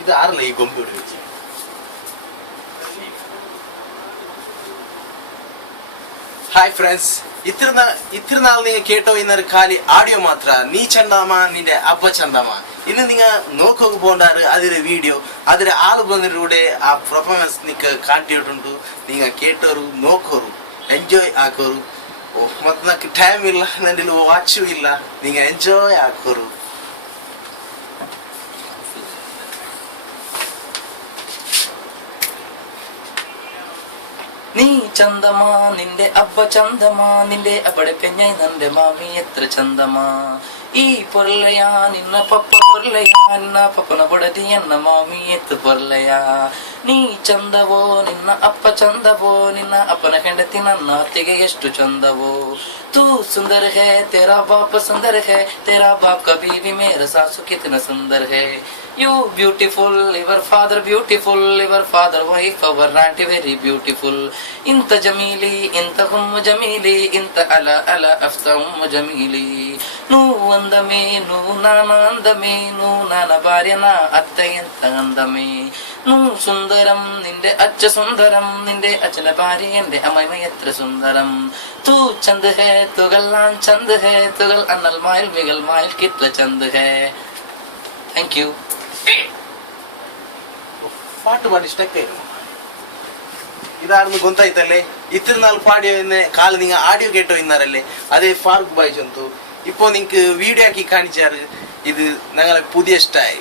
ഇത് ആരല്ല ഈ ഗൊമ്പിയോട് വെച്ച്. ഹായ് ഫ്രണ്ട്സ്, ഇത്ര നാൾ നിങ്ങൾ കേട്ടോ ഇന്നൊരു ಖಾಲಿ ಆಡಿಯೋ ಮಾತ್ರ. ನೀ ಚಂದಮ್ಮ ನಿಂದೆ ಅಬ್ಬ ಚಂದಮ್ಮ. ಇನ್ನು ನಿಂಗ ನೋಕೋಗಿ പോണ്ടാറ് അതിലെ വീഡിയോ അതിലെ ആള് ಬಂದಿರೂടെ ആ പെർഫോമൻസ് നിക്ക് കാണിട്ടുണ്ടു. നിങ്ങൾ കേട്ടോರು നോക്കോರು ಎಂಜಾಯ್ ಆಕೋರು. ಮತ್ತೆ నాకు ಟೈಮ್ ಇಲ್ಲ, ನನ್ನ ವಾಚು ಇಲ್ಲ. നിങ്ങൾ ಎಂಜಾಯ್ ಆಕೋರು. നീ ചന്ദമാ നിന്റെ അബ്ബ ചന്ദമാ നിന്റെ അബടെ പെഞ്ഞൈ നന്റെ മാമി എത്ര ചന്ദമാ ഈ പൊർലയാ നിന്ന പപ്പ പൊർലയാ നിന്ന പപ്പന ಬಡದಿ ಎನ್ನ ಮಾಮಿ ಎತ್ತು ಪೊರ್ಲಯಾ ನೀ ಚಂದವೋ ನಿನ್ನ ಅಪ್ಪ ಚಂದವೋ ನಿನ್ನ ಅಪ್ಪನ ಹೆಂಡತಿ ನನ್ನ ಅತ್ತಿಗೆ ಎಷ್ಟು ಚಂದವೋ तू सुंदर है तेरा बाप सुंदर है तेरा बाप कभी भी मेरा सासू कितना सुंदर है You beautiful, your father beautiful, your father wife, our auntie very beautiful. Inta jamili, inta hum jamili, inta ala afta jamili. Nu andame, nu nana andame, nu nana bharyana atta enta andame. Nu sundaram, ninde accha sundaram, ninde achana bhari ende amai etra sundaram. Tu chand hai, tu gallan chand hai, tu gal annal mail kitla chand hai. Thank you. പാട്ട് പാടി സ്റ്റക്കായിരുന്നു. ഇതാണെന്ന് ഗൊന്തായിത്തല്ലേ. ഇത്ര നാൾ പാടിയോ എന്ന് കാല് നിങ്ങൾ audio കേട്ടോ ഇന്നാരല്ലേ. അതേ ഫാറൂഖ് ഭായ് ചന്തു. ഇപ്പോൾ നിങ്ങൾക്ക് വീഡിയോ ആക്കി കാണിച്ചാറ്. ഇത് ഞങ്ങളെ പുതിയ സ്റ്റൈൽ.